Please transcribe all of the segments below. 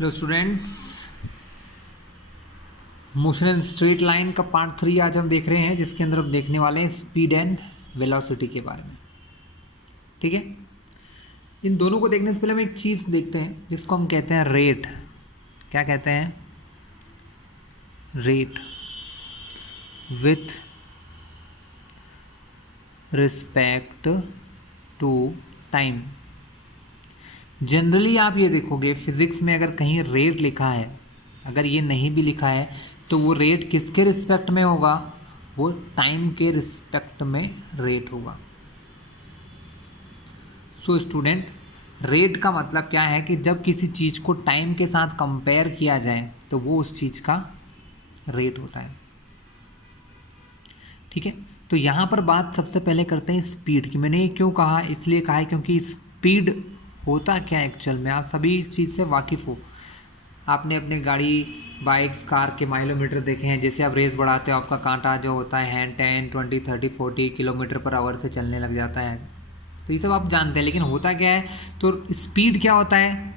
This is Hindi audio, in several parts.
Hello students, motion and straight line का पार्ट 3 आज हम देख रहे हैं, जिसके अंदर हम देखने वाले हैं स्पीड एंड वेलोसिटी के बारे में। ठीक है, इन दोनों को देखने से पहले हम एक चीज़ देखते हैं जिसको हम कहते हैं रेट। क्या कहते हैं? Rate with respect to time. Generally आप ये देखोगे फिज़िक्स में अगर कहीं रेट लिखा है, अगर ये नहीं भी लिखा है तो वो रेट किसके रिस्पेक्ट में होगा? वो टाइम के रिस्पेक्ट में रेट होगा। सो स्टूडेंट, रेट का मतलब क्या है कि जब किसी चीज़ को टाइम के साथ कंपेयर किया जाए तो वो उस चीज़ का रेट होता है। ठीक है, तो यहाँ पर बात सबसे पहले करते हैं स्पीड की। मैंने ये क्यों कहा? इसलिए कहा है क्योंकि स्पीड होता क्या एक्चुअल में, आप सभी इस चीज़ से वाकिफ़ हो। आपने अपने गाड़ी, बाइक्स, कार के माइलोमीटर देखे हैं। जैसे आप रेस बढ़ाते हो, आपका कांटा जो होता है 10, 20, 30, 40 किलोमीटर पर आवर से चलने लग जाता है। तो ये सब आप जानते हैं, लेकिन होता क्या है? तो स्पीड क्या होता है?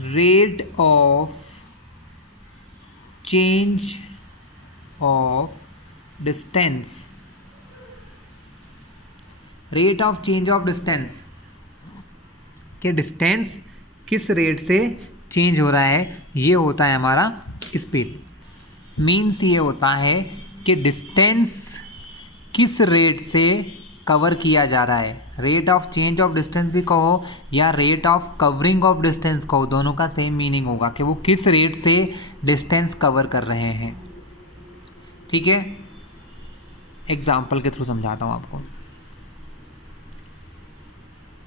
Rate of change of distance. Rate of change of distance कि डिस्टेंस किस रेट से चेंज हो रहा है, ये होता है हमारा स्पीड। मीन्स ये होता है कि डिस्टेंस किस रेट से कवर किया जा रहा है। Rate of change of distance भी कहो या rate of covering of distance कहो, दोनों का सेम मीनिंग होगा कि वो किस रेट से डिस्टेंस कवर कर रहे हैं। ठीक है, एग्जाम्पल के थ्रू समझाता हूँ आपको।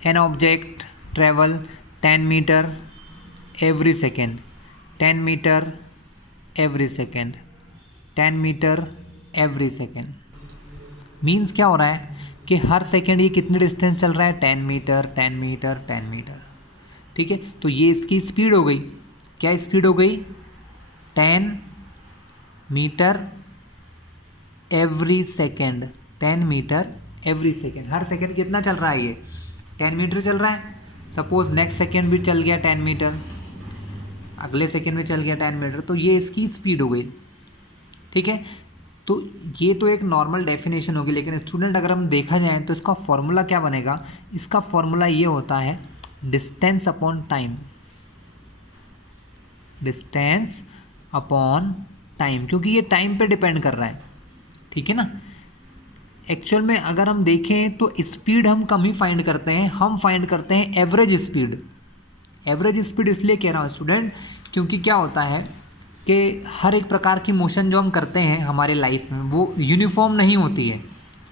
An object travel 10 meter every second, 10 meter every second, 10 meter every second। Means क्या हो रहा है कि हर सेकेंड ये कितने डिस्टेंस चल रहा है? 10 मीटर, 10 मीटर, 10 मीटर। ठीक है, तो ये इसकी स्पीड हो गई। क्या स्पीड हो गई? 10 meter every second, 10 meter every second. हर सेकेंड कितना चल रहा है? ये 10 मीटर चल रहा है। सपोज नेक्स्ट सेकेंड भी चल गया 10 मीटर, अगले सेकेंड में चल गया 10 मीटर, तो ये इसकी स्पीड हो गई। ठीक है, तो ये तो एक नॉर्मल डेफिनेशन होगी, लेकिन स्टूडेंट अगर हम देखा जाए तो इसका फॉर्मूला क्या बनेगा? इसका फॉर्मूला ये होता है distance upon time. Distance upon time, क्योंकि ये टाइम पे डिपेंड कर रहा है। ठीक है ना। एक्चुअल में अगर हम देखें तो स्पीड हम कम ही फाइंड करते हैं, हम फाइंड करते हैं एवरेज स्पीड। एवरेज स्पीड इसलिए कह रहा हूँ स्टूडेंट, क्योंकि क्या होता है कि हर एक प्रकार की मोशन जो हम करते हैं हमारे लाइफ में वो यूनिफॉर्म नहीं होती है।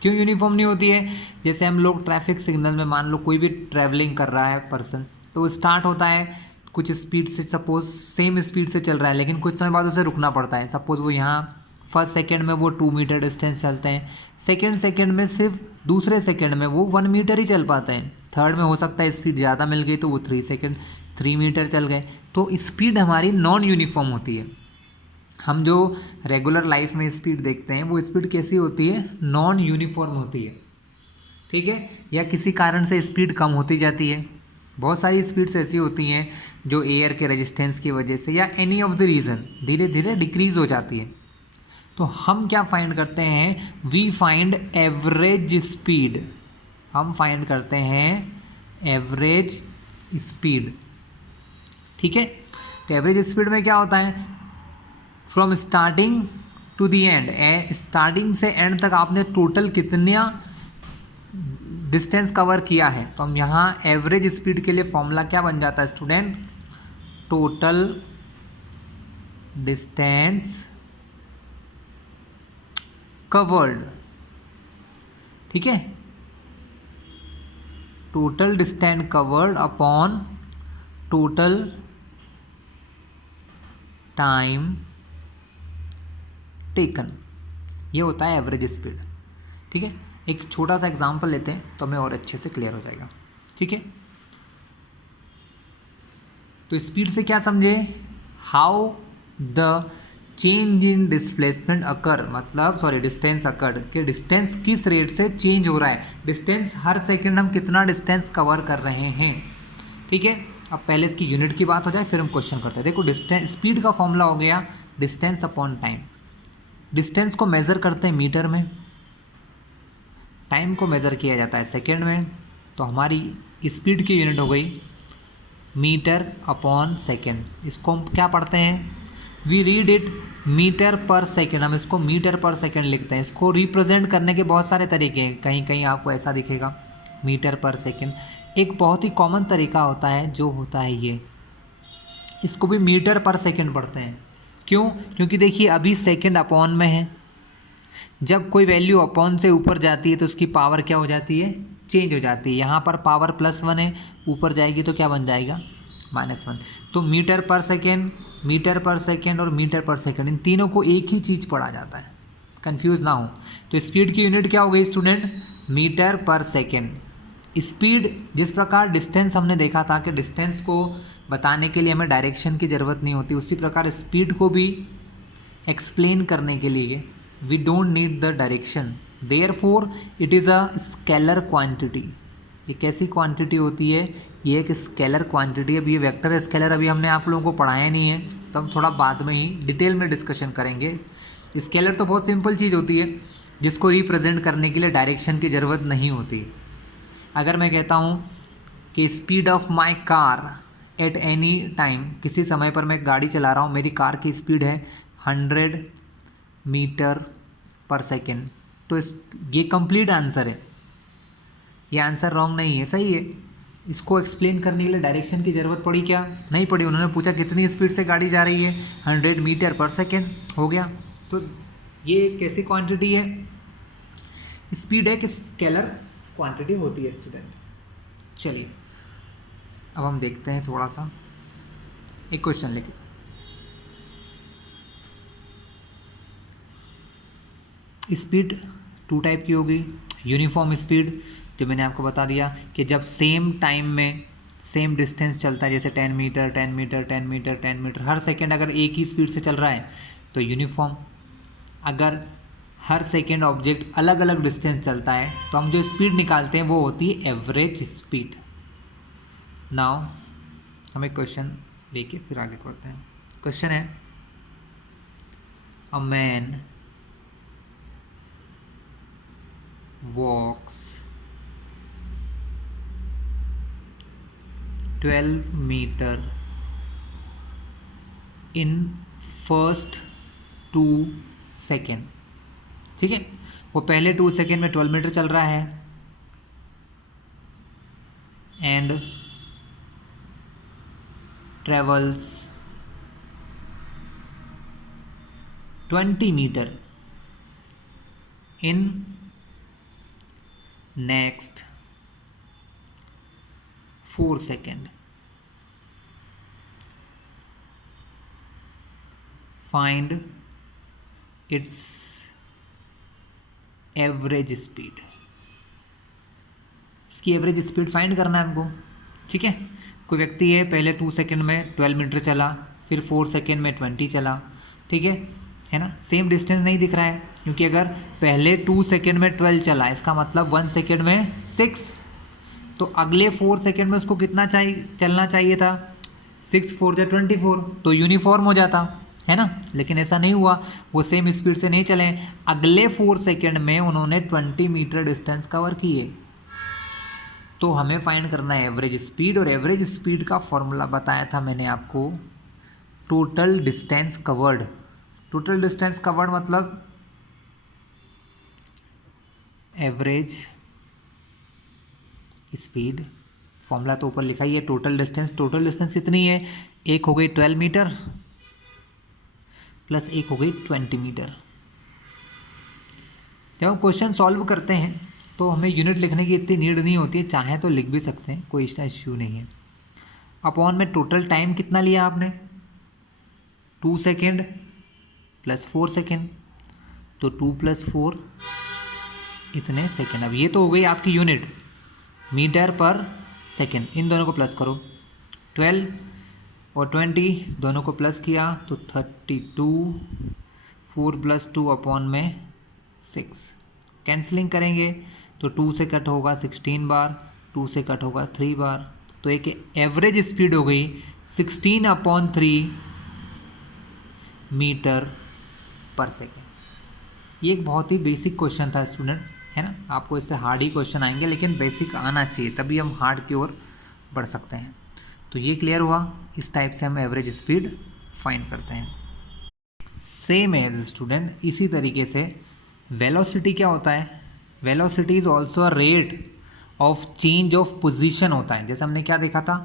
क्यों यूनिफॉर्म नहीं होती है? जैसे हम लोग ट्रैफिक सिग्नल में, मान लो कोई भी ट्रैवलिंग कर रहा है पर्सन, तो वो स्टार्ट होता है कुछ स्पीड से, सपोज सेम स्पीड से चल रहा है, लेकिन कुछ समय बाद उसे रुकना पड़ता है। सपोज वो यहाँ फर्स्ट सेकेंड में वो 2 मीटर डिस्टेंस चलते हैं, सेकेंड में सिर्फ दूसरे सेकेंड में वो 1 मीटर ही चल पाते हैं, थर्ड में हो सकता है स्पीड ज़्यादा मिल गई तो वो 3 मीटर चल गए। तो स्पीड हमारी नॉन यूनिफॉर्म होती है। हम जो रेगुलर लाइफ में स्पीड देखते हैं वो स्पीड कैसी होती है? नॉन यूनिफॉर्म होती है। ठीक है, या किसी कारण से स्पीड कम होती जाती है। बहुत सारी स्पीड्स ऐसी होती हैं जो एयर के रेजिस्टेंस की वजह से या एनी ऑफ द रीज़न धीरे धीरे डिक्रीज़ हो जाती है। तो हम क्या फाइंड करते हैं? We find average speed. हम फाइंड करते हैं एवरेज स्पीड। ठीक है, तो एवरेज स्पीड में क्या होता है? From starting to the end, starting से एंड तक आपने टोटल कितना डिस्टेंस कवर किया है। तो हम यहाँ एवरेज स्पीड के लिए फॉर्मूला क्या बन जाता है स्टूडेंट? Total distance covered. ठीक है, total distance covered upon total time taken, ये होता है एवरेज स्पीड। ठीक है, एक छोटा सा एग्जांपल लेते हैं तो हमें और अच्छे से क्लियर हो जाएगा। ठीक है, तो स्पीड से क्या समझे? How the change in displacement occur, मतलब डिस्टेंस अकर, कि डिस्टेंस किस रेट से चेंज हो रहा है। डिस्टेंस हर सेकंड हम कितना डिस्टेंस कवर कर रहे हैं। ठीक है, अब पहले इसकी यूनिट की बात हो जाए फिर हम क्वेश्चन करते हैं। देखो डिस्टेंस, स्पीड का फॉर्मूला हो गया डिस्टेंस अपॉन टाइम। डिस्टेंस को मेज़र करते हैं मीटर में, टाइम को मेज़र किया जाता है सेकेंड में, तो हमारी स्पीड की यूनिट हो गई मीटर अपॉन सेकेंड। इसको हम क्या पढ़ते हैं, वी रीड इट मीटर पर सेकेंड, हम इसको मीटर पर सेकेंड लिखते हैं। इसको रिप्रेजेंट करने के बहुत सारे तरीके हैं, कहीं कहीं आपको ऐसा दिखेगा मीटर पर सेकेंड। एक बहुत ही कॉमन तरीका होता है जो होता है ये, इसको भी मीटर पर सेकेंड पढ़ते हैं। क्यों, क्योंकि देखिए अभी सेकेंड अपॉन में है, जब कोई वैल्यू अपॉन से ऊपर जाती है तो उसकी पावर क्या हो जाती है, चेंज हो जाती है। यहाँ पर पावर +1 है, ऊपर जाएगी तो क्या बन जाएगा -1। तो मीटर पर सेकेंड, मीटर पर सेकेंड और मीटर पर सेकेंड, इन तीनों को एक ही चीज़ पढ़ा जाता है, कंफ्यूज ना हो। तो स्पीड की यूनिट क्या हो गई स्टूडेंट, मीटर पर सेकेंड। स्पीड, जिस प्रकार डिस्टेंस हमने देखा था कि डिस्टेंस को बताने के लिए हमें डायरेक्शन की ज़रूरत नहीं होती, उसी प्रकार स्पीड को भी एक्सप्लेन करने के लिए we don't need the direction, therefore it is a scalar quantity. ये कैसी क्वांटिटी होती है, ये एक स्केलर क्वांटिटी है। अब ये वेक्टर स्केलर अभी हमने आप लोगों को पढ़ाया नहीं है, तो हम थोड़ा बाद में ही डिटेल में डिस्कशन करेंगे। स्केलर तो बहुत सिंपल चीज़ होती है जिसको रिप्रेजेंट करने के लिए डायरेक्शन की ज़रूरत नहीं होती। अगर मैं कहता हूँ कि speed of my car at any time, किसी समय पर मैं गाड़ी चला रहा हूँ, मेरी कार की स्पीड है 100 मीटर पर सेकेंड, तो ये कंप्लीट आंसर है, ये आंसर रॉन्ग नहीं है, सही है। इसको एक्सप्लेन करने के लिए डायरेक्शन की ज़रूरत पड़ी क्या, नहीं पड़ी। उन्होंने पूछा कितनी स्पीड से गाड़ी जा रही है, 100 मीटर पर सेकेंड, हो गया। तो ये कैसी क्वांटिटी है, स्पीड एक स्केलर क्वांटिटी होती है स्टूडेंट। चलिए अब हम देखते हैं थोड़ा सा एक क्वेश्चन लेके। स्पीड 2 टाइप की होगी, यूनिफॉर्म स्पीड, जो मैंने आपको बता दिया कि जब सेम टाइम में सेम डिस्टेंस चलता है, जैसे 10 मीटर 10 मीटर 10 मीटर 10 मीटर, हर सेकेंड अगर एक ही स्पीड से चल रहा है तो यूनिफॉर्म। अगर हर सेकेंड ऑब्जेक्ट अलग अलग डिस्टेंस चलता है तो हम जो स्पीड निकालते हैं वो होती है एवरेज स्पीड। नाउ हम एक क्वेश्चन लेके फिर आगे बढ़ते हैं। क्वेश्चन है, a man walks 12 meter in first 2 second. ठीक है, वो पहले 2 सेकेंड में 12 मीटर चल रहा है and travels 20 metre in next 4 second. Find its average speed. इसकी एवरेज स्पीड फाइंड करना है हमको। ठीक है, कोई व्यक्ति है पहले 2 सेकेंड में 12 मीटर चला, फिर 4 सेकेंड में 20 चला। ठीक है ना, सेम डिस्टेंस नहीं दिख रहा है, क्योंकि अगर पहले 2 सेकेंड में 12 चला इसका मतलब 1 सेकेंड में 6, तो अगले 4 सेकेंड में उसको कितना चलना चाहिए था, 6 4 जा 24, तो यूनिफॉर्म हो जाता है ना। लेकिन ऐसा नहीं हुआ, वो सेम स्पीड से नहीं चले, अगले 4 सेकेंड में उन्होंने 20 मीटर डिस्टेंस कवर किए। तो हमें फाइंड करना है एवरेज स्पीड, और एवरेज स्पीड का फॉर्मूला बताया था मैंने आपको, total distance covered. Total distance covered मतलब एवरेज स्पीड, फॉर्मूला तो ऊपर लिखा ही है। टोटल डिस्टेंस कितनी है, एक हो गई 12 मीटर प्लस एक हो गई 20 मीटर। जब हम क्वेश्चन सॉल्व करते हैं तो हमें यूनिट लिखने की इतनी नीड नहीं होती है, चाहे तो लिख भी सकते हैं, कोई इसका इश्यू नहीं है। अपॉन में टोटल टाइम कितना लिया आपने, 2 सेकेंड प्लस 4 सेकेंड, तो 2 + 4 इतने सेकेंड। अब ये तो हो गई आपकी यूनिट मीटर पर सेकेंड। इन दोनों को प्लस करो, 12 और 20 दोनों को प्लस किया तो 32, 4 + 2 अपॉन में 6। कैंसलिंग करेंगे तो 2 से कट होगा 16 बार, 2 से कट होगा 3 बार, तो एक एवरेज स्पीड हो गई 16/3 मीटर पर सेकेंड। ये एक बहुत ही बेसिक क्वेश्चन था स्टूडेंट, है ना। आपको इससे हार्ड ही क्वेश्चन आएंगे, लेकिन बेसिक आना चाहिए, तभी हम हार्ड की ओर बढ़ सकते हैं। तो ये क्लियर हुआ, इस टाइप से हम एवरेज स्पीड फाइंड करते हैं। सेम एज स्टूडेंट, इसी तरीके से वेलोसिटी क्या होता है, velocity is also a rate of change of position होता है। जैसे हमने क्या देखा था,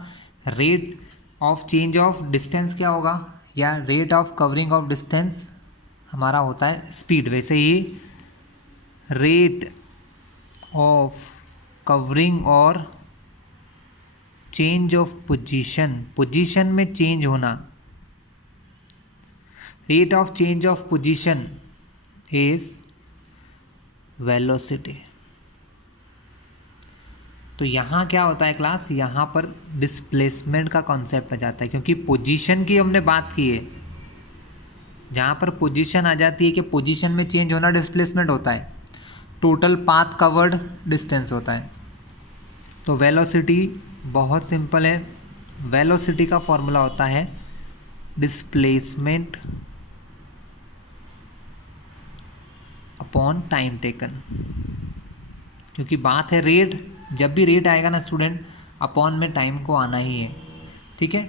rate of change of distance क्या होगा, या rate of covering of distance हमारा होता है स्पीड। वैसे ही रेट ऑफ कवरिंग और चेंज ऑफ पोजीशन, पोजीशन में चेंज होना, rate of change of position is velocity. तो यहाँ क्या होता है क्लास, यहाँ पर डिस्प्लेसमेंट का कॉन्सेप्ट आ जाता है, क्योंकि पोजीशन की हमने बात की है। जहाँ पर पोजीशन आ जाती है कि पोजीशन में चेंज होना डिस्प्लेसमेंट होता है, टोटल पाथ कवर्ड डिस्टेंस होता है। तो वेलोसिटी बहुत सिंपल है, वेलोसिटी का फॉर्मूला होता है डिस्प्लेसमेंट अपॉन टाइम टेकन। क्योंकि बात है रेट, जब भी रेट आएगा ना स्टूडेंट, अपॉन में टाइम को आना ही है, ठीक है।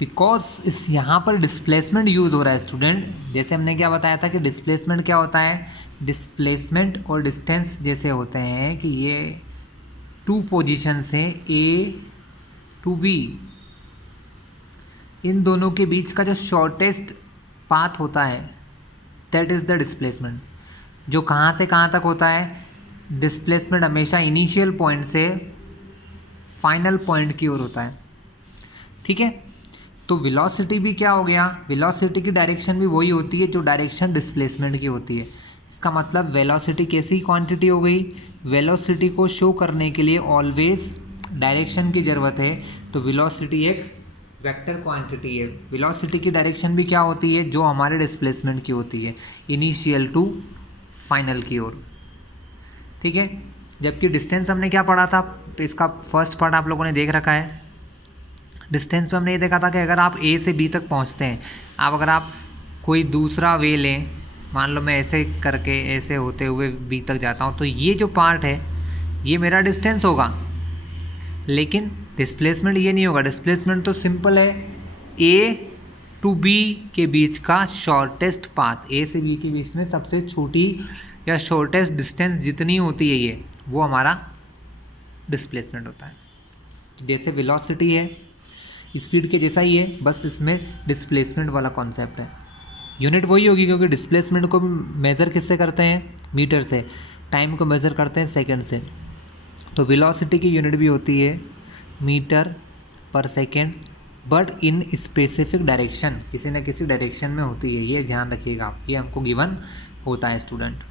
बिकॉज इस यहाँ पर डिस्प्लेसमेंट यूज़ हो रहा है स्टूडेंट। जैसे हमने क्या बताया था कि डिस्प्लेसमेंट क्या होता है, डिस्प्लेसमेंट और डिस्टेंस जैसे होते हैं कि ये टू पोजीशंस हैं ए टू बी, इन दोनों के बीच का जो शॉर्टेस्ट पाथ होता है दैट इज़ द डिस्प्लेसमेंट। जो कहाँ से कहाँ तक होता है, डिस्प्लेसमेंट हमेशा इनिशियल पॉइंट से फाइनल पॉइंट की ओर होता है, ठीक है। तो वेलोसिटी भी क्या हो गया, वेलोसिटी की डायरेक्शन भी वही होती है जो डायरेक्शन डिस्प्लेसमेंट की होती है। इसका मतलब वेलोसिटी कैसी क्वांटिटी हो गई, वेलोसिटी को शो करने के लिए ऑलवेज डायरेक्शन की ज़रूरत है। तो वेलोसिटी एक वेक्टर क्वांटिटी है। वेलोसिटी की डायरेक्शन भी क्या होती है, जो हमारे डिस्प्लेसमेंट की होती है, इनिशियल टू फाइनल की ओर, ठीक है। जबकि डिस्टेंस हमने क्या पढ़ा था, तो इसका फर्स्ट पार्ट आप लोगों ने देख रखा है। डिस्टेंस पे हमने ये देखा था कि अगर आप ए से बी तक पहुंचते हैं, अगर आप कोई दूसरा वे लें, मान लो मैं ऐसे करके ऐसे होते हुए बी तक जाता हूँ, तो ये जो पार्ट है ये मेरा डिस्टेंस होगा, लेकिन डिस्प्लेसमेंट ये नहीं होगा। डिस्प्लेसमेंट तो सिंपल है, ए टू बी के बीच का शॉर्टेस्ट पाथ, ए से बी के बीच में सबसे छोटी या शॉर्टेस्ट डिस्टेंस जितनी होती है ये, वो हमारा डिस्प्लेसमेंट होता है। जैसे वेलोसिटी है स्पीड के जैसा ही है, बस इसमें डिस्प्लेसमेंट वाला कॉन्सेप्ट है। यूनिट वही होगी, क्योंकि डिस्प्लेसमेंट को मेज़र किससे करते हैं, मीटर से, टाइम को मेज़र करते हैं सेकंड से। तो वेलोसिटी की यूनिट भी होती है मीटर पर second, but in specific direction, किसी न किसी डायरेक्शन में होती है, ये ध्यान रखिएगा आप, ये हमको गिवन होता है student.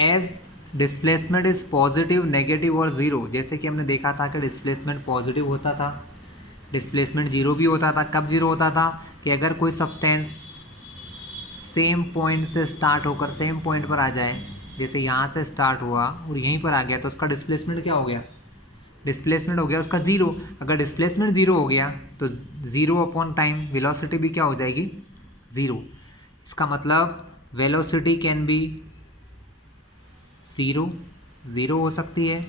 As displacement is positive, negative और ज़ीरो। जैसे कि हमने देखा था कि डिस्प्लेसमेंट पॉजिटिव होता था, डिस्प्लेसमेंट जीरो भी होता था। कब जीरो होता था, कि अगर कोई सब्सटेंस सेम पॉइंट से स्टार्ट होकर सेम पॉइंट पर आ जाए, जैसे यहाँ से स्टार्ट हुआ और यहीं पर आ गया, तो उसका डिस्प्लेसमेंट क्या हो गया, डिस्प्लेसमेंट हो गया उसका ज़ीरो। अगर डिस्प्लेसमेंट ज़ीरो हो गया तो ज़ीरो अपॉन टाइम वेलोसिटी भी क्या हो जाएगी, ज़ीरो। इसका मतलब वेलोसिटी कैन बी ज़ीरो हो सकती है,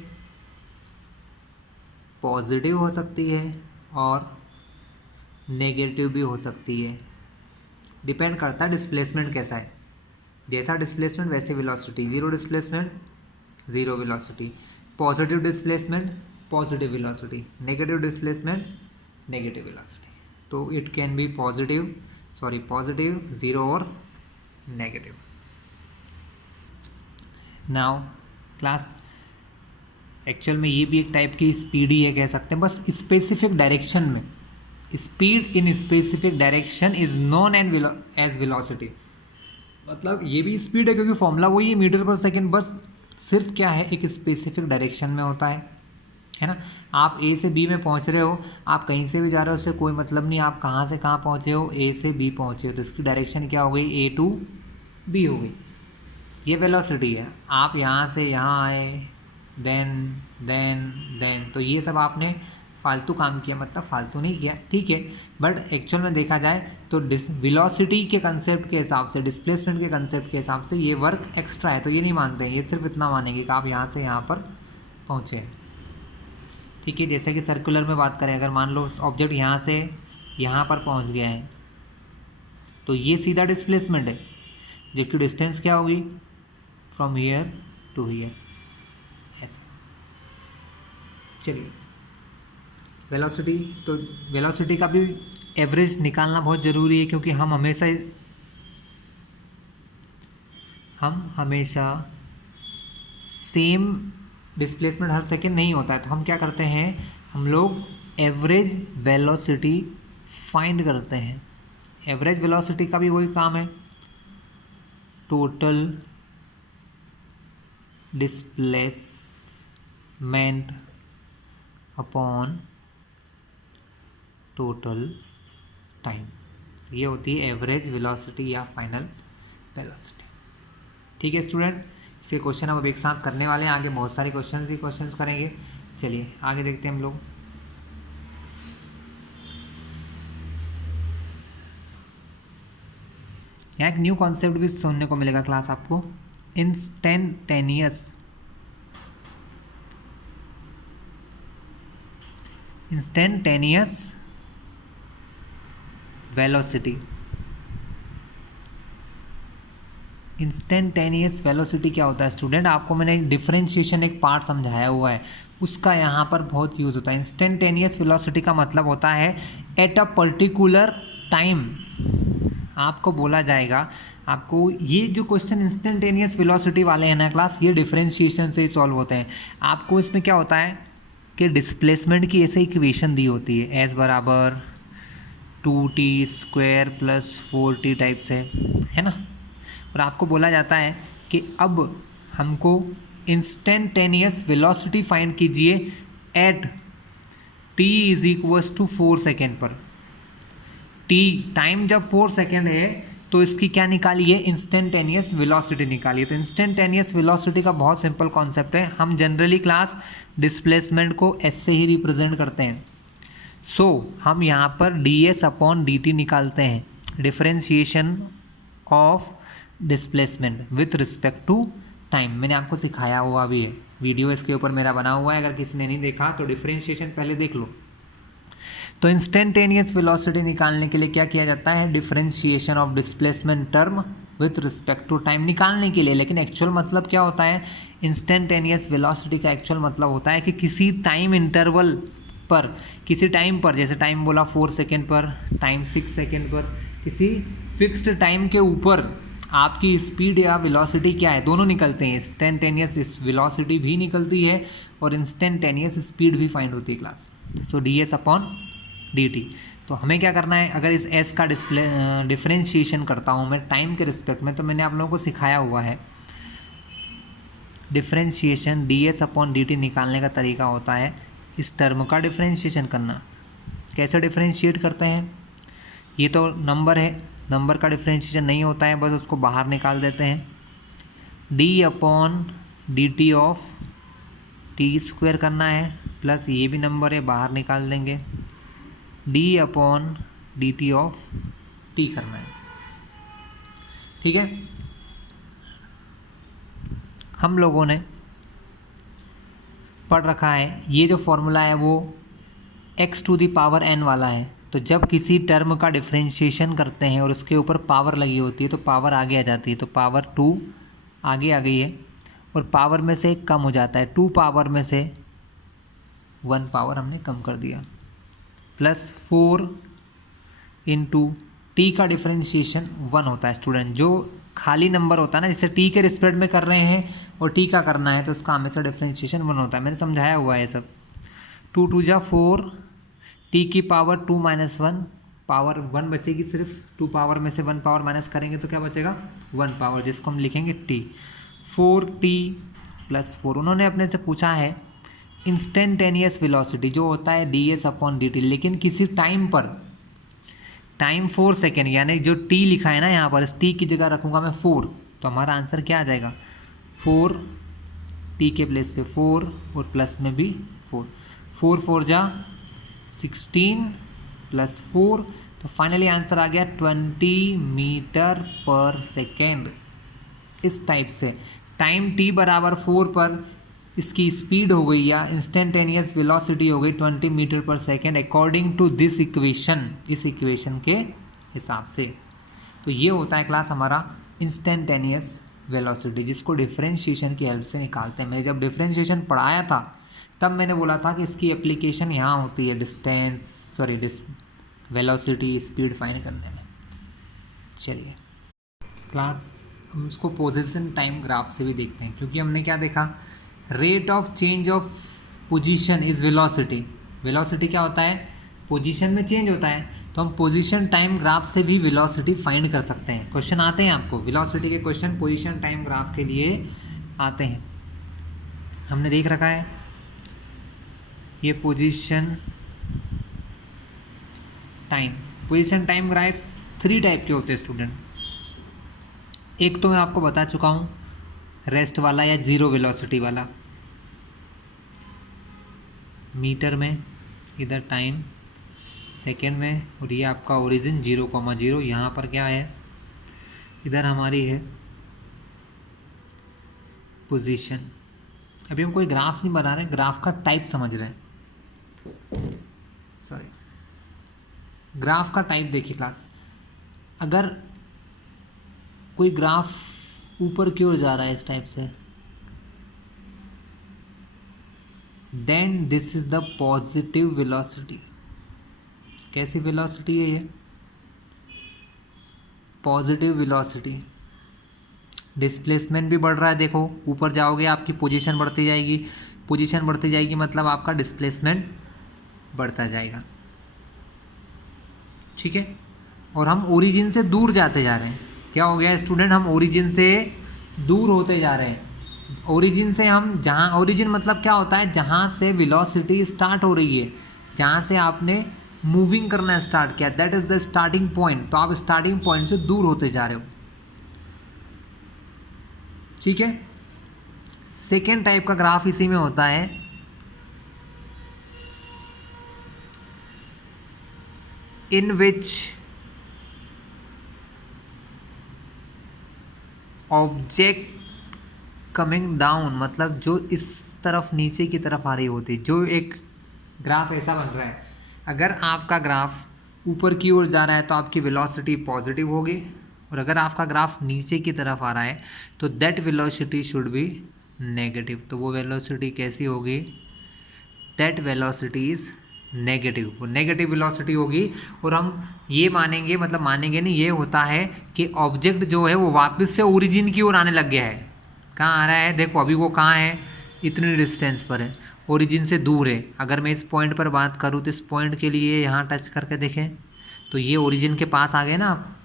पॉजिटिव हो सकती है और नेगेटिव भी हो सकती है। डिपेंड करता है डिस्प्लेसमेंट कैसा है। जैसा डिस्प्लेसमेंट वैसे velocity. Zero displacement zero velocity, positive displacement positive velocity, negative displacement negative velocity. तो it can be positive, zero और नेगेटिव। नाउ क्लास, एक्चुअल में ये भी एक टाइप की स्पीड ही है, कह सकते हैं, बस स्पेसिफिक डायरेक्शन में। Speed in specific direction is known as velocity. मतलब ये भी स्पीड है, क्योंकि फॉर्मूला वही है, मीटर पर सेकेंड, बस सिर्फ क्या है, एक स्पेसिफिक डायरेक्शन में होता है ना। आप ए से बी में पहुंच रहे हो, आप कहीं से भी जा रहे हो, उससे कोई मतलब नहीं आप कहाँ से कहाँ पहुँचे हो, ए से बी पहुँचे हो, तो इसकी डायरेक्शन क्या हो गई, ए टू बी हो गई। ये वेलोसिटी है, आप यहाँ से यहाँ आए, देन तो ये सब आपने फालतू काम किया, मतलब फालतू नहीं किया, ठीक है, बट एक्चुअल में देखा जाए तो वेलोसिटी के कंसेप्ट के हिसाब से, डिस्प्लेसमेंट के कंसेप्ट के हिसाब से ये वर्क एक्स्ट्रा है, तो ये नहीं मानते हैं, ये सिर्फ इतना मानेंगे कि आप यहाँ से यहाँ पर पहुँचे, ठीक है। जैसे कि सर्कुलर में बात करें, अगर मान लो ऑब्जेक्ट यहाँ से यहाँ पर पहुँच गया है तो ये सीधा डिस्प्लेसमेंट है, जबकि डिस्टेंस क्या होगी, फ्रॉम हियर टू हियर, ऐसा। चलिए वेलोसिटी, तो वेलोसिटी का भी एवरेज निकालना बहुत ज़रूरी है, क्योंकि हम हमेशा सेम डिस्प्लेसमेंट हर सेकेंड नहीं होता है, तो हम क्या करते हैं, हम लोग एवरेज वेलोसिटी फाइंड करते हैं। एवरेज वेलोसिटी का भी वही काम है, total displacement upon total time, ये होती है एवरेज वेलोसिटी या फाइनल वेलोसिटी, ठीक है स्टूडेंट। इसे क्वेश्चन हम अब एक साथ करने वाले हैं, आगे बहुत सारे क्वेश्चंस करेंगे। चलिए आगे देखते हैं हम लोग। यहाँ एक न्यू कॉन्सेप्ट भी सुनने को मिलेगा क्लास आपको, इंस्टेंटेनियस वेलोसिटी। इंस्टेंटेनियस वेलोसिटी क्या होता है स्टूडेंट, आपको मैंने डिफरेंशिएशन एक पार्ट समझाया हुआ है, उसका यहाँ पर बहुत यूज़ होता है। इंस्टेंटेनियस वेलोसिटी का मतलब होता है एट अ पर्टिकुलर टाइम, आपको बोला जाएगा, आपको ये जो क्वेश्चन इंस्टेंटेनियस वेलोसिटी वाले हैं ना क्लास, ये डिफरेंशिएशन से ही सॉल्व होते हैं। आपको इसमें क्या होता है कि डिस्प्लेसमेंट की ऐसे इक्वेशन दी होती है, एस बराबर 2t² प्लस 4t टाइप से, है ना, और आपको बोला जाता है कि अब हमको इंस्टेंटेनियस वेलोसिटी फाइंड कीजिए एट t = 4 सेकेंड पर। t टाइम जब 4 सेकेंड है तो इसकी क्या निकालिए, इंस्टेंटेनियस वेलोसिटी निकालिए। तो इंस्टेंटेनियस वेलोसिटी का बहुत सिंपल कॉन्सेप्ट है, हम जनरली क्लास डिस्प्लेसमेंट को एस से ही रिप्रेजेंट करते हैं। सो हम यहाँ पर ds/dt निकालते हैं, differentiation of displacement with respect to time. मैंने आपको सिखाया हुआ भी है, वीडियो इसके ऊपर मेरा बना हुआ है, अगर किसी ने नहीं देखा तो डिफरेंशिएशन पहले देख लो। तो इंस्टेंटेनियस वेलोसिटी निकालने के लिए क्या किया जाता है, differentiation of displacement term with respect to time निकालने के लिए। लेकिन एक्चुअल मतलब क्या होता है, इंस्टेंटेनियस वेलोसिटी का एक्चुअल मतलब होता है कि किसी टाइम इंटरवल पर, किसी टाइम पर, जैसे टाइम बोला 4 सेकेंड पर, टाइम 6 सेकेंड पर, किसी फिक्स्ड टाइम के ऊपर आपकी स्पीड या वेलोसिटी क्या है, दोनों निकलते हैं। इंस्टेंटेनियस वेलोसिटी भी निकलती है और इंस्टेंटेनियस स्पीड भी फाइंड होती है क्लास। सो ds/dt। तो हमें क्या करना है, अगर इस s का डिफरेंशिएशन करता हूँ मैं टाइम के रिस्पेक्ट में, तो मैंने आप लोगों को सिखाया हुआ है डिफरेंशिएशन ds/dt निकालने का तरीका होता है इस टर्म का डिफरेंशिएशन करना। कैसे डिफरेंशिएट करते हैं, ये तो नंबर है, नंबर का डिफरेंशिएशन नहीं होता है, बस उसको बाहर निकाल देते हैं। d/dt ऑफ t² करना है, प्लस ये भी नंबर है, बाहर निकाल देंगे। d/dt ऑफ t करना है, ठीक है। हम लोगों ने पढ़ रखा है, ये जो फॉर्मूला है वो x⁴n वाला है। तो जब किसी टर्म का डिफरेंशिएशन करते हैं और उसके ऊपर पावर लगी होती है तो पावर आगे आ जाती है, तो पावर 2 आगे आ गई है और पावर में से 1 कम हो जाता है, 2 पावर में से 1 पावर हमने कम कर दिया, प्लस 4 इंटू टी का डिफरेंशिएशन 1 होता है स्टूडेंट। जो खाली नंबर होता है ना, जैसे टी के रिस्पेक्ट में कर रहे हैं और टी का करना है तो उसका हमेशा डिफरेंशिएशन 1 होता है, मैंने समझाया हुआ है सब। 2 × 2 = 4, टी की पावर 2 - 1, पावर 1 बचेगी सिर्फ, 2 पावर में से 1 पावर माइनस करेंगे तो क्या बचेगा, 1 पावर, जिसको हम लिखेंगे टी। 4t + 4। उन्होंने अपने से पूछा है इंस्टेंटेनियस वेलोसिटी जो होता है ds/dt, लेकिन किसी टाइम पर, टाइम 4 सेकेंड, यानी जो t लिखा है ना यहाँ पर, इस t की जगह रखूँगा मैं 4, तो हमारा आंसर क्या आ जाएगा, 4, p के प्लेस पे 4 और प्लस में भी 4, 4 4 जा 16 प्लस 4, तो फाइनली आंसर आ गया 20 मीटर पर सेकेंड। इस टाइप से टाइम t बराबर 4 पर इसकी स्पीड हो गई या इंस्टेंटेनियस वेलोसिटी हो गई 20 मीटर पर second according to this equation, इस इक्वेशन के हिसाब से। तो ये होता है क्लास हमारा इंस्टेंटेनियस वेलोसिटी, जिसको डिफरेंशिएशन की हेल्प से निकालते हैं। मैंने जब डिफरेंशिएशन पढ़ाया था तब मैंने बोला था कि इसकी एप्लीकेशन यहाँ होती है वेलोसिटी स्पीड फाइंड करने में। चलिए क्लास हम इसको पोजीशन टाइम ग्राफ से भी देखते हैं, क्योंकि हमने क्या देखा, rate of change of position is velocity. Velocity क्या होता है, पोजीशन में चेंज होता है, तो हम पोजीशन टाइम ग्राफ से भी वेलोसिटी फाइंड कर सकते हैं। क्वेश्चन आते हैं आपको वेलोसिटी के क्वेश्चन पोजीशन टाइम ग्राफ के लिए आते हैं। हमने देख रखा है ये पोजीशन टाइम ग्राफ 3 टाइप के होते हैं स्टूडेंट। एक तो मैं आपको बता चुका हूँ रेस्ट वाला या ज़ीरो वेलोसिटी वाला, मीटर में इधर टाइम सेकेंड में, और ये आपका ओरिजिन 0,0। यहाँ पर क्या है, इधर हमारी है पोजीशन। अभी हम कोई ग्राफ नहीं बना रहे, ग्राफ का टाइप समझ रहे हैं। सॉरी, ग्राफ का टाइप देखिए क्लास, अगर कोई ग्राफ ऊपर की ओर जा रहा है इस टाइप से, then this is the positive velocity. कैसी वेलोसिटी है ये, पॉजिटिव वेलोसिटी। डिस्प्लेसमेंट भी बढ़ रहा है, देखो ऊपर जाओगे आपकी पोजीशन बढ़ती जाएगी, पोजीशन बढ़ती जाएगी मतलब आपका डिस्प्लेसमेंट बढ़ता जाएगा, ठीक है। और हम ओरिजिन से दूर जाते जा रहे हैं। क्या हो गया स्टूडेंट, हम ओरिजिन से दूर होते जा रहे हैं। ओरिजिन से हम जहाँ, ओरिजिन मतलब क्या होता है, जहाँ से वेलोसिटी स्टार्ट हो रही है, जहाँ से आपने मूविंग करना स्टार्ट किया, that is the starting point. तो आप स्टार्टिंग पॉइंट से दूर होते जा रहे हो, ठीक है। सेकेंड टाइप का ग्राफ इसी में होता है, इन विच ऑब्जेक्ट कमिंग डाउन, मतलब जो इस तरफ नीचे की तरफ आ रही होती है। जो एक ग्राफ ऐसा बन रहा है, अगर आपका ग्राफ ऊपर की ओर जा रहा है तो आपकी वेलोसिटी पॉजिटिव होगी, और अगर आपका ग्राफ नीचे की तरफ आ रहा है तो that velocity should be negative. तो वो वेलोसिटी कैसी होगी, दैट वेलोसिटी इज नेगेटिव, वो नेगेटिव वेलोसिटी होगी। और हम ये मानेंगे, मतलब मानेंगे नहीं, ये होता है कि ऑब्जेक्ट जो है वो वापस से ओरिजिन की ओर आने लग गया है। कहाँ आ रहा है, देखो अभी वो कहाँ है, इतनी डिस्टेंस पर है, ओरिजिन से दूर है। अगर मैं इस पॉइंट पर बात करूँ तो इस पॉइंट के लिए यहाँ टच करके देखें तो ये ओरिजिन के पास आ गए ना आप,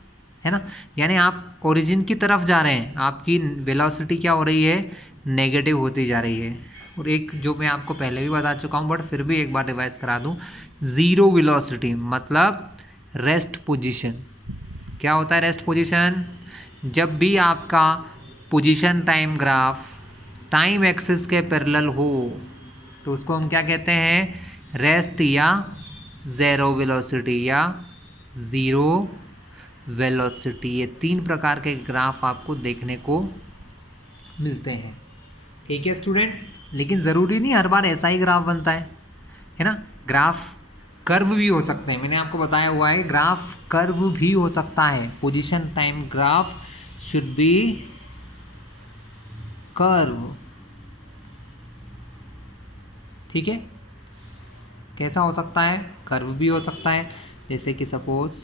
है ना, यानी आप ओरिजिन की तरफ जा रहे हैं, आपकी वेलोसिटी क्या हो रही है, नेगेटिव होती जा रही है। और एक जो मैं आपको पहले भी बता चुका हूँ बट फिर भी एक बार रिवाइज करा दूँ, ज़ीरो वेलोसिटी मतलब रेस्ट पोजीशन। क्या होता है रेस्ट पोजीशन, जब भी आपका position time graph time axis के पैरेलल हो तो उसको हम क्या कहते हैं, रेस्ट या ज़ीरो वेलोसिटी या ज़ीरो वेलोसिटी। ये 3 प्रकार के ग्राफ आपको देखने को मिलते हैं, ठीक है स्टूडेंट। लेकिन ज़रूरी नहीं हर बार ऐसा ही ग्राफ बनता है ना। ग्राफ कर्व भी हो सकते हैं, मैंने आपको बताया हुआ है ग्राफ कर्व भी हो सकता है। Position time graph should be curve, ठीक है। कैसा हो सकता है, कर्व भी हो सकता है, जैसे कि सपोज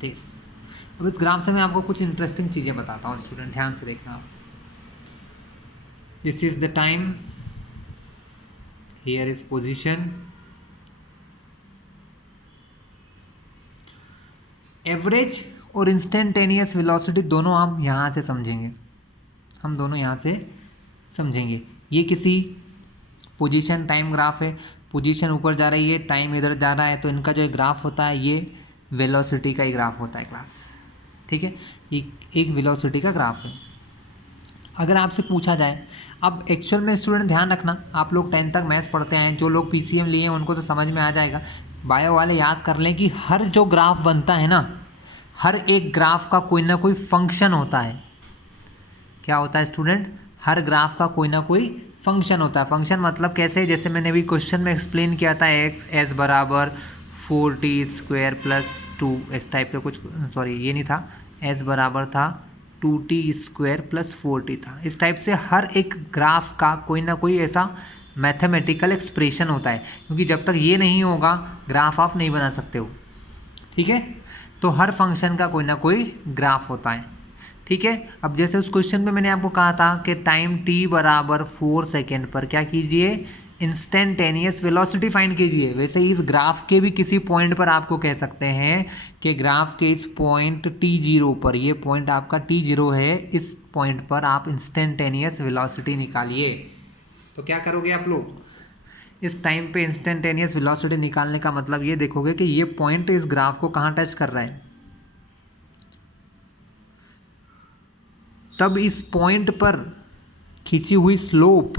दिस। अब इस ग्राफ से मैं आपको कुछ इंटरेस्टिंग चीज़ें बताता हूँ स्टूडेंट, ध्यान से देखना आप। This is the time, here is position, average और इंस्टेंटेनियस वेलोसिटी दोनों हम यहाँ से समझेंगे, हम दोनों यहाँ से समझेंगे। ये किसी पोजीशन टाइम ग्राफ है, पोजीशन ऊपर जा रही है, टाइम इधर जा रहा है, तो इनका जो ग्राफ होता है ये वेलोसिटी का ही ग्राफ होता है क्लास, ठीक है। एक वेलोसिटी का ग्राफ है। अगर आपसे पूछा जाए, अब एक्चुअल में स्टूडेंट ध्यान रखना, आप लोग 10 तक मैथ्स पढ़ते हैं, जो लोग पीसीएम लिए हैं उनको तो समझ में आ जाएगा। बायो वाले याद कर लें कि हर जो ग्राफ बनता है ना, हर एक ग्राफ का कोई ना कोई फंक्शन होता है। क्या होता है स्टूडेंट? हर ग्राफ का कोई ना कोई फंक्शन होता है। फंक्शन मतलब कैसे? जैसे मैंने अभी क्वेश्चन में एक्सप्लेन किया था, एक्स बराबर 4t² + 2, इस टाइप का कुछ, सॉरी ये नहीं था, एस बराबर था 2t² + 4t था। इस टाइप से हर एक ग्राफ का कोई ना कोई ऐसा मैथमेटिकल एक्सप्रेशन होता है, क्योंकि जब तक ये नहीं होगा ग्राफ आप नहीं बना सकते हो, ठीक है। तो हर फंक्शन का कोई ना कोई ग्राफ होता है, ठीक है। अब जैसे उस क्वेश्चन में मैंने आपको कहा था कि टाइम t बराबर 4 सेकेंड पर क्या कीजिए? इंस्टेंटेनियस वेलोसिटी फाइंड कीजिए। वैसे ही इस ग्राफ के भी किसी पॉइंट पर आपको कह सकते हैं कि ग्राफ के इस पॉइंट t0 पर, ये पॉइंट आपका t0 है, इस पॉइंट पर आप इंस्टेंटेनियस वेलोसिटी निकालिए। तो क्या करोगे आप लोग? इस टाइम पे इंस्टेंटेनियस वेलोसिटी निकालने का मतलब ये देखोगे कि ये पॉइंट इस ग्राफ को कहाँ टच कर रहा है। तब इस पॉइंट पर खींची हुई स्लोप,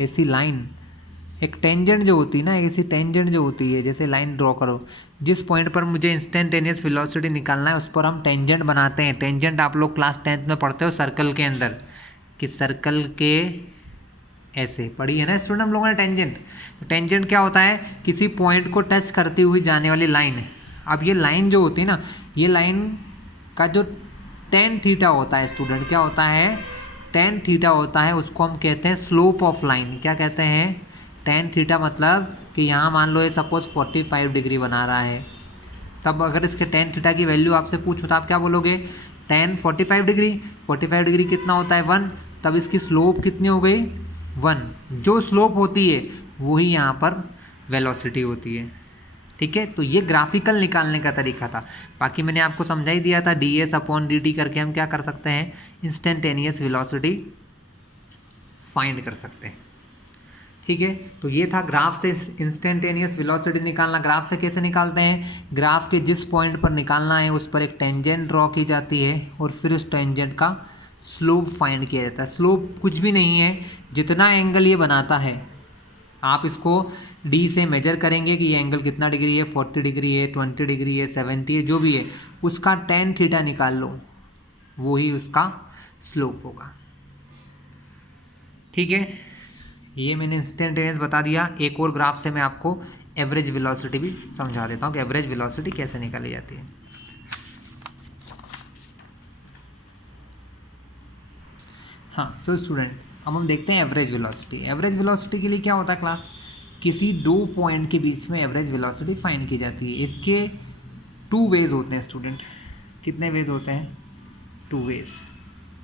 ऐसी लाइन, एक टेंजेंट जो होती है ना, ऐसी टेंजेंट जो होती है, जैसे लाइन ड्रॉ करो, जिस पॉइंट पर मुझे इंस्टेंटेनियस वेलोसिटी निकालना है उस पर हम टेंजेंट बनाते हैं। टेंजेंट आप लोग क्लास 10th में पढ़ते हो सर्कल के अंदर, कि सर्कल के ऐसे पढ़ी है ना स्टूडेंट हम लोगों ने टेंजेंट। तो टेंजेंट क्या होता है? किसी पॉइंट को टच करती हुई जाने वाली लाइन है। अब ये लाइन जो होती है ना, ये लाइन का जो tan थीटा होता है स्टूडेंट, क्या होता है? tan थीटा होता है, उसको हम कहते हैं स्लोप ऑफ लाइन। क्या कहते हैं? tan थीटा मतलब कि यहाँ मान लो ये सपोज 45 डिग्री बना रहा है, तब अगर इसके tan थीटा की वैल्यू आपसे पूछो तो आप क्या बोलोगे? tan 45 डिग्री, 45 डिग्री कितना होता है? 1। तब इसकी स्लोप कितनी हो गई? 1। जो स्लोप होती है वही यहाँ पर वेलोसिटी होती है, ठीक है। तो ये ग्राफिकल निकालने का तरीका था। बाकी मैंने आपको समझा ही दिया था, ds/dt करके हम क्या कर सकते हैं? इंस्टेंटेनियस वेलोसिटी फाइंड कर सकते हैं, ठीक है। तो ये था ग्राफ से इंस्टेंटेनियस वेलोसिटी निकालना। ग्राफ से कैसे निकालते हैं? ग्राफ के जिस पॉइंट पर निकालना है उस पर एक टेंजेंट ड्रॉ की जाती है और फिर उस टेंजेंट का स्लोप फाइंड किया जाता है। स्लोप कुछ भी नहीं है, जितना एंगल ये बनाता है आप इसको d से मेजर करेंगे कि ये एंगल कितना डिग्री है, 40 डिग्री है, 20 डिग्री है, 70 है, जो भी है, उसका tan थीटा निकाल लो, वो ही उसका स्लोप होगा, ठीक है। ये मैंने इंस्टेंटेनियस बता दिया। एक और ग्राफ से मैं आपको एवरेज वेलोसिटी भी समझा देता हूँ कि एवरेज वेलोसिटी कैसे निकाली जाती है। हाँ सो स्टूडेंट, अब हम देखते हैं एवरेज वेलोसिटी। एवरेज वेलोसिटी के लिए क्या होता है क्लास? किसी दो पॉइंट के बीच में एवरेज वेलोसिटी फाइंड की जाती है। इसके 2 वेज होते हैं स्टूडेंट। कितने वेज होते हैं? 2 वेज।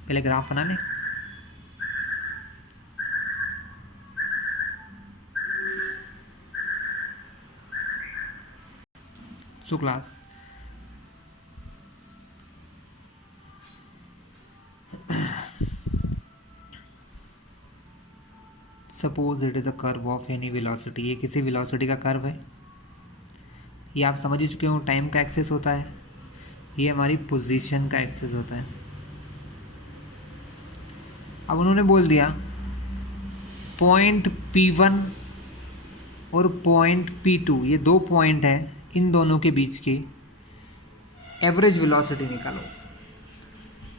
पहले ग्राफ बना लें। So class suppose it is a curve of any velocity. ये किसी वेलोसिटी का कर्व है। ये आप समझ ही चुके हो, टाइम का एक्सेस होता है, ये हमारी पोजीशन का एक्सेस होता है। अब उन्होंने बोल दिया पॉइंट P1 और पॉइंट P2, ये 2 पॉइंट हैं, इन दोनों के बीच की एवरेज वेलोसिटी निकालो।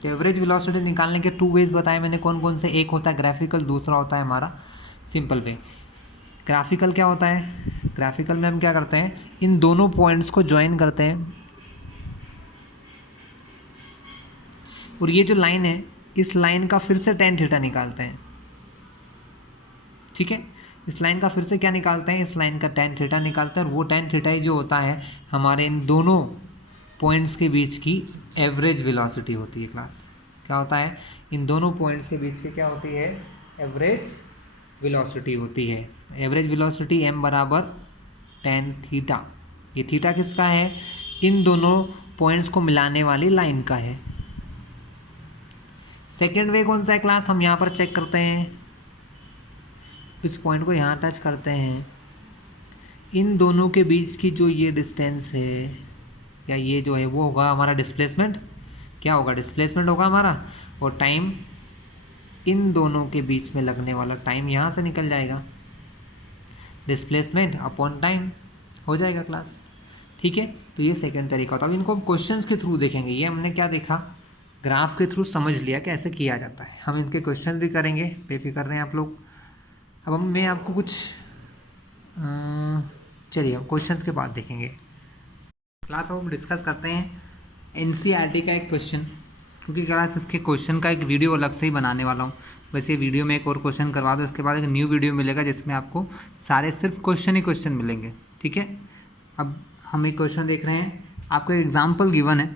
तो एवरेज वेलोसिटी निकालने के 2 वेज बताए मैंने, कौन कौन से? एक होता है ग्राफिकल, दूसरा होता है हमारा सिंपल वे। ग्राफिकल क्या होता है? ग्राफिकल में हम क्या करते हैं? इन दोनों पॉइंट्स को ज्वाइन करते हैं और ये जो लाइन है, इस लाइन का फिर से tan थीटा निकालते हैं, ठीक है। इस लाइन का फिर से क्या निकालते हैं? इस लाइन का tan थीटा निकालते हैं, और वो tan थीटा ही जो होता है हमारे इन दोनों पॉइंट्स के बीच की एवरेज वेलोसिटी होती है क्लास। क्या होता है? इन दोनों पॉइंट्स के बीच की क्या होती है? एवरेज वेलोसिटी होती है। एवरेज वेलोसिटी m बराबर tan थीटा। ये थीटा किसका है? इन दोनों पॉइंट्स को मिलाने वाली लाइन का है। सेकेंड वे कौन सा है क्लास? हम यहाँ पर चेक करते हैं, इस पॉइंट को यहाँ टच करते हैं, इन दोनों के बीच की जो ये डिस्टेंस है, या ये जो है वो होगा हमारा डिस्प्लेसमेंट, क्या होगा डिस्प्लेसमेंट होगा हमारा, और टाइम इन दोनों के बीच में लगने वाला टाइम यहाँ से निकल जाएगा, डिस्प्लेसमेंट अपॉन टाइम हो जाएगा क्लास। ठीक है, तो ये सेकंड तरीका होता है। अब इनको हम क्वेश्चंस के थ्रू देखेंगे। ये हमने क्या देखा, ग्राफ के थ्रू समझ लिया कि ऐसे किया जाता है। हम इनके क्वेश्चन भी करेंगे, बेफिक्र रहे हैं आप लोग। अब मैं आपको कुछ चलिए हम क्वेश्चंस के बाद देखेंगे क्लास। अब हम डिस्कस करते हैं एनसीईआरटी का एक क्वेश्चन, क्योंकि क्लास इसके क्वेश्चन का एक वीडियो अलग से ही बनाने वाला हूँ। वैसे वीडियो में एक और क्वेश्चन करवा दो, उसके बाद एक न्यू वीडियो मिलेगा जिसमें आपको सारे सिर्फ क्वेश्चन ही क्वेश्चन मिलेंगे। ठीक है, अब हम एक क्वेश्चन देख रहे हैं, आपको एक एग्जाम्पल गिवन है,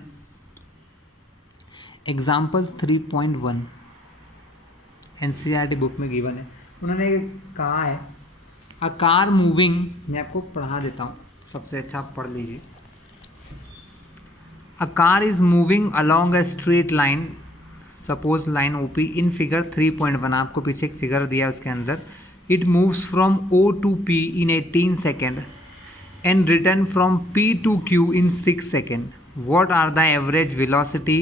एग्जाम्पल 3.1 एनसीईआरटी बुक में गिवन है। उन्होंने कहा है अ कार मूविंग, मैं आपको पढ़ा देता हूँ, सबसे अच्छा आप पढ़ लीजिए। A car is moving along a straight line, suppose line OP, in figure 3.1, आपको पीछे एक फिगर दिया है उसके अंदर, it moves from O to P in 18 second and return from P to Q in 6 seconds. What are the average velocity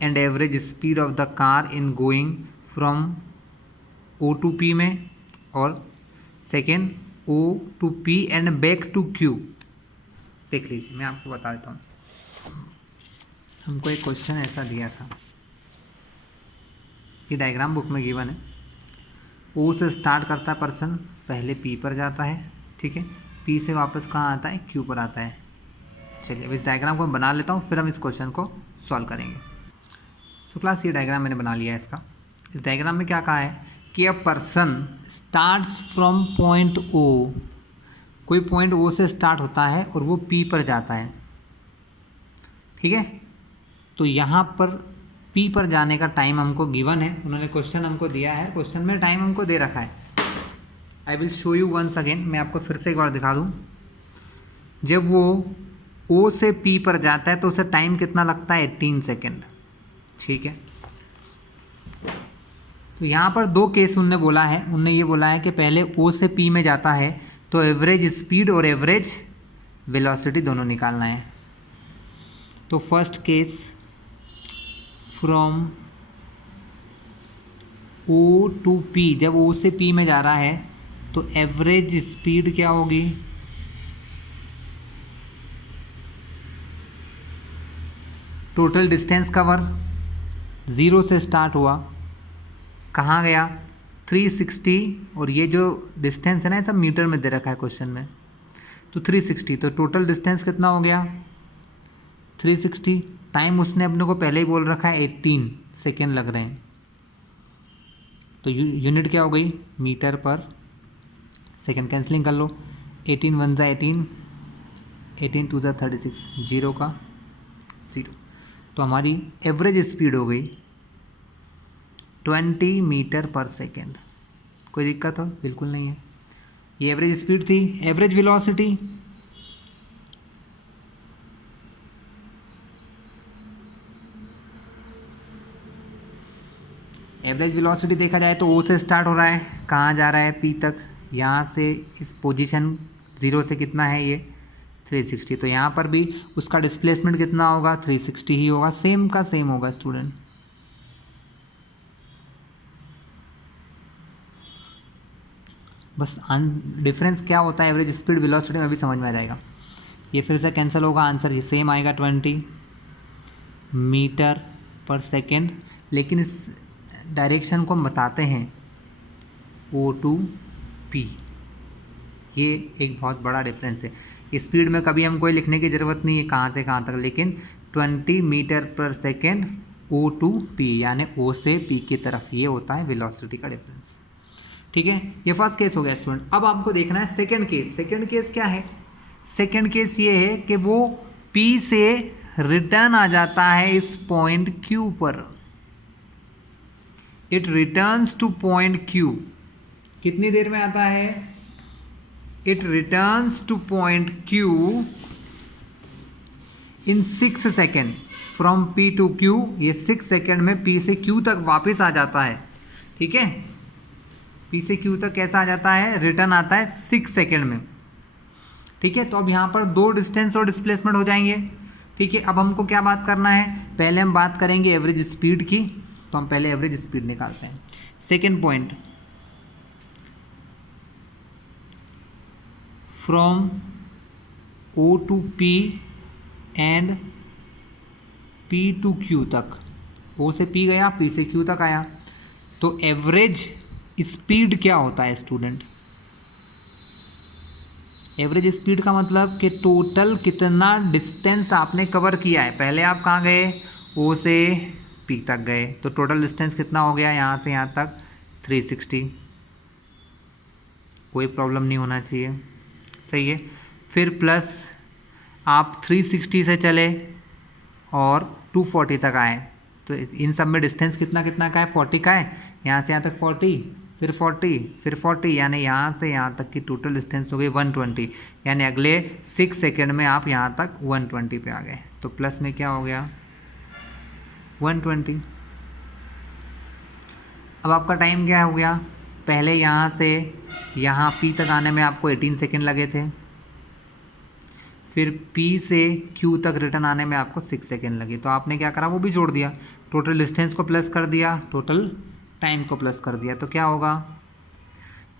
and average speed of the car in going from O to P में, और second O to P and back to Q। देख लीजिए, मैं आपको बता देता हूँ। हमको एक क्वेश्चन ऐसा दिया था, ये डायग्राम बुक में गिवन है। O से स्टार्ट करता है पर्सन, पहले P पर जाता है, ठीक है, P से वापस कहाँ आता है, Q पर आता है। चलिए अब इस डायग्राम को मैं बना लेता हूँ, फिर हम इस क्वेश्चन को सॉल्व करेंगे। सो क्लास ये डायग्राम मैंने बना लिया है इसका। इस डायग्राम में क्या कहा है कि a person starts from point O, कोई पॉइंट O से स्टार्ट होता है और वो P पर जाता है। ठीक है, तो यहाँ पर P पर जाने का टाइम हमको गिवन है, उन्होंने क्वेश्चन हमको दिया है, क्वेश्चन में टाइम हमको दे रखा है। I will show you once again, मैं आपको फिर से एक बार दिखा दूँ। जब वो O से P पर जाता है तो उसे टाइम कितना लगता है, 18 सेकेंड। ठीक है, तो यहाँ पर दो केस उनने बोला है। उनने ये बोला है कि पहले O से P में जाता है तो एवरेज स्पीड और एवरेज वेलोसिटी दोनों निकालना है। तो first case, from O to P, जब O से P में जा रहा है तो एवरेज स्पीड क्या होगी, टोटल डिस्टेंस कवर, 0 से स्टार्ट हुआ, कहाँ गया 360, और ये जो डिस्टेंस है ना, सब मीटर में दे रखा है क्वेश्चन में, तो 360, तो टोटल डिस्टेंस कितना हो गया 360। टाइम उसने अपने को पहले ही बोल रखा है 18 सेकेंड लग रहे हैं, तो यूनिट क्या हो गई, मीटर पर सेकेंड। कैंसलिंग कर लो, 18 1 ज़ा 18, 18 2 ज़ा 36, 0 का 0, तो हमारी एवरेज स्पीड हो गई 20 मीटर पर सेकेंड। कोई दिक्कत हो, बिल्कुल नहीं है। ये एवरेज स्पीड थी। एवरेज वेलोसिटी, एवरेज वेलोसिटी देखा जाए तो O से स्टार्ट हो रहा है, कहाँ जा रहा है P तक, यहाँ से इस पोजीशन 0 से कितना है ये 360, तो यहाँ पर भी उसका डिस्प्लेसमेंट कितना होगा 360 ही होगा, सेम का सेम होगा स्टूडेंट। बस डिफरेंस क्या होता है एवरेज स्पीड वेलोसिटी में भी समझ में आ जाएगा। ये फिर से कैंसिल होगा, आंसर ये सेम आएगा 20 मीटर पर सेकेंड, लेकिन इस डायरेक्शन को हम बताते हैं O टू P। ये एक बहुत बड़ा डिफरेंस है। स्पीड में कभी हमको लिखने की ज़रूरत नहीं है कहाँ से कहाँ तक, लेकिन 20 मीटर पर सेकेंड O टू P, यानी O से P की तरफ, ये होता है वेलोसिटी का डिफरेंस। ठीक है, ये फर्स्ट केस हो गया स्टूडेंट। अब आपको देखना है सेकंड केस। सेकंड केस क्या है, सेकंड केस ये है कि वो P से रिटर्न आ जाता है इस पॉइंट Q पर। It returns to point Q, कितनी देर में आता है, it returns to point Q in 6 second from P to Q। ये 6 सेकेंड में P से Q तक वापस आ जाता है। ठीक है, P से Q तक कैसा आ जाता है, रिटर्न आता है 6 सेकेंड में। ठीक है, तो अब यहाँ पर दो डिस्टेंस और डिस्प्लेसमेंट हो जाएंगे। ठीक है, अब हमको क्या बात करना है, पहले हम बात करेंगे एवरेज स्पीड की, तो हम पहले एवरेज स्पीड निकालते हैं। Second point, from O to P and P to Q तक, O से P गया, P से Q तक आया, तो एवरेज स्पीड क्या होता है स्टूडेंट? एवरेज स्पीड का मतलब कि टोटल कितना डिस्टेंस आपने कवर किया है। पहले आप कहाँ गए, O से P तक गए, तो टोटल डिस्टेंस कितना हो गया यहाँ से यहाँ तक 360, कोई प्रॉब्लम नहीं होना चाहिए, सही है। फिर प्लस आप 360 से चले और 240 तक आए, तो इन सब में डिस्टेंस कितना कितना का है, 40 का है, यहाँ से यहाँ तक 40, फिर 40, फिर 40, यानी यहाँ से यहाँ तक की टोटल डिस्टेंस हो गई 120, यानी अगले 6 सेकेंड में आप यहाँ तक 120 पे आ गए, तो प्लस में क्या हो गया 120। अब आपका टाइम क्या हो गया, पहले यहाँ से यहाँ P तक आने में आपको 18 सेकेंड लगे थे, फिर P से Q तक रिटर्न आने में आपको 6 सेकेंड लगे, तो आपने क्या करा, वो भी जोड़ दिया, टोटल डिस्टेंस को प्लस कर दिया, टोटल टाइम को प्लस कर दिया, तो क्या होगा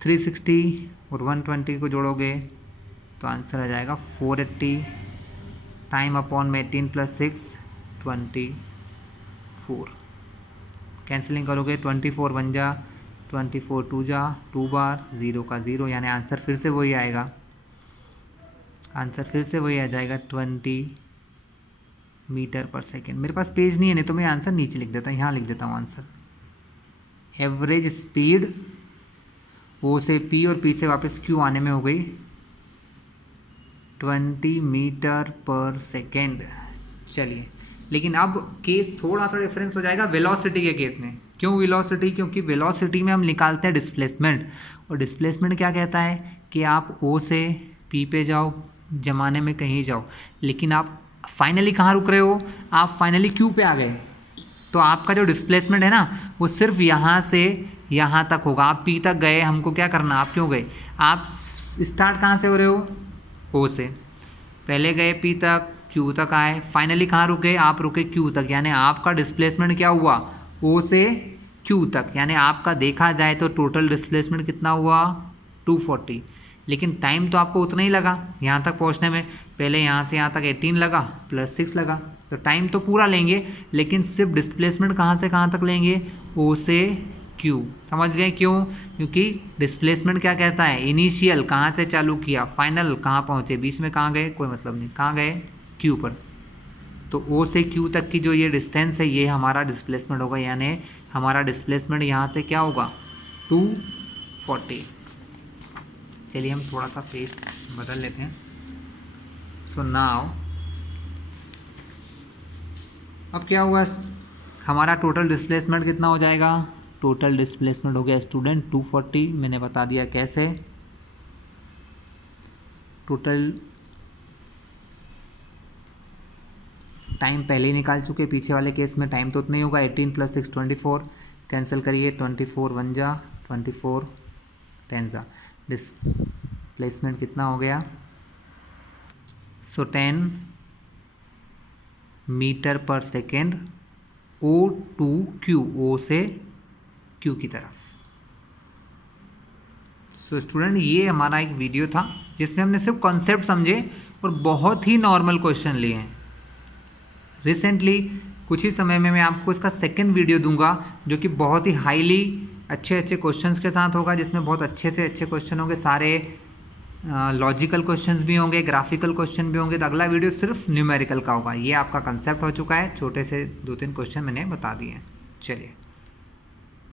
360 और 120 को जोड़ोगे तो आंसर आ जाएगा 480, टाइम अपॉन में 18 + 6 24, कैंसिलिंग करोगे 24 1 जा 24 2 जा 2 बार 0 का 0, यानी आंसर फिर से वही आएगा, आंसर फिर से वही आ जाएगा 20 मीटर/सेकेंड। मेरे पास पेज नहीं है, नहीं तो मैं आंसर नीचे लिख देता हूँ, यहाँ लिख देता हूँ आंसर। एवरेज स्पीड O से P और P से वापस Q आने में हो गई 20 मीटर/सेकेंड। चलिए, लेकिन अब केस थोड़ा सा डिफरेंस हो जाएगा वेलोसिटी के केस में। क्यों वेलोसिटी? क्योंकि वेलोसिटी में हम निकालते हैं डिस्प्लेसमेंट, और डिस्प्लेसमेंट क्या कहता है कि आप O से P पे जाओ, जमाने में कहीं जाओ, लेकिन आप फाइनली कहाँ रुक रहे हो, आप फाइनली Q पे आ गए, तो आपका जो डिस्प्लेसमेंट है ना वो सिर्फ यहाँ से यहाँ तक होगा। आप P तक गए, हमको क्या करना, आप क्यों गए, आप स्टार्ट कहाँ से हो रहे हो, O से, पहले गए P तक, Q तक आए, फाइनली कहाँ रुके, आप रुके Q तक, यानी आपका डिस्प्लेसमेंट क्या हुआ, O से Q तक, यानी आपका देखा जाए तो टोटल डिस्प्लेसमेंट कितना हुआ 240, लेकिन टाइम तो आपको उतना ही लगा यहाँ तक पहुँचने में, पहले यहाँ से यहाँ तक 18 लगा प्लस 6 लगा, तो टाइम तो पूरा लेंगे, लेकिन सिर्फ डिस्प्लेसमेंट कहाँ से कहाँ तक लेंगे, O से Q। समझ गए क्यों? क्योंकि डिस्प्लेसमेंट क्या कहता है, इनिशियल कहाँ से चालू किया, फाइनल कहाँ पहुँचे, बीच में कहाँ गए, कोई मतलब नहीं, कहाँ गए Q पर, तो O से Q तक की जो ये डिस्टेंस है ये हमारा डिस्प्लेसमेंट होगा, यानी हमारा डिस्प्लेसमेंट यहाँ से क्या होगा 240। चलिए हम थोड़ा सा पेज बदल लेते हैं। सो नाउ अब क्या हुआ, हमारा टोटल डिस्प्लेसमेंट कितना हो जाएगा, टोटल डिस्प्लेसमेंट हो गया स्टूडेंट 240, मैंने बता दिया कैसे। टोटल टाइम पहले ही निकाल चुके, पीछे वाले केस में टाइम तो उतना ही होगा, 18 + 6 24, कैंसिल करिए 24 1 जा 24 10 जा, डिस्प्लेसमेंट कितना हो गया, सो 10 मीटर/सेकेंड O टू Q, O से Q की तरफ। सो स्टूडेंट ये हमारा एक वीडियो था जिसमें हमने सिर्फ कॉन्सेप्ट समझे और बहुत ही नॉर्मल क्वेश्चन लिए हैं। रिसेंटली कुछ ही समय में मैं आपको इसका सेकंड वीडियो दूंगा जो कि बहुत ही हाईली अच्छे क्वेश्चंस के साथ होगा, जिसमें बहुत अच्छे से अच्छे क्वेश्चन होंगे, सारे लॉजिकल क्वेश्चंस भी होंगे, ग्राफिकल क्वेश्चन भी होंगे। तो अगला वीडियो सिर्फ न्यूमेरिकल का होगा। ये आपका कंसेप्ट हो चुका है, छोटे से 2-3 क्वेश्चन मैंने बता दिए हैं। चलिए।